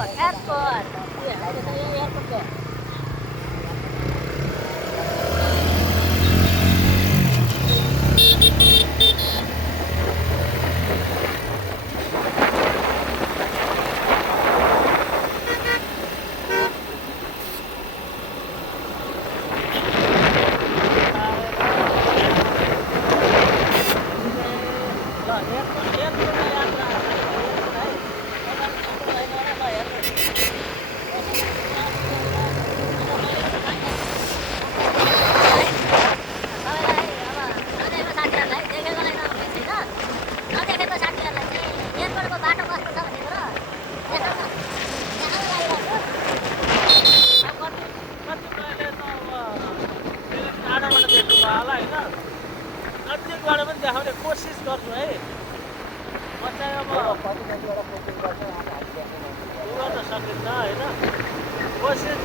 Airport. Iya, ada saya airport kok. नजिकबाट पनि देखाउने कोसिस गर्छु है म चाहिँ अब गर्न सकिन्न होइन कोसिस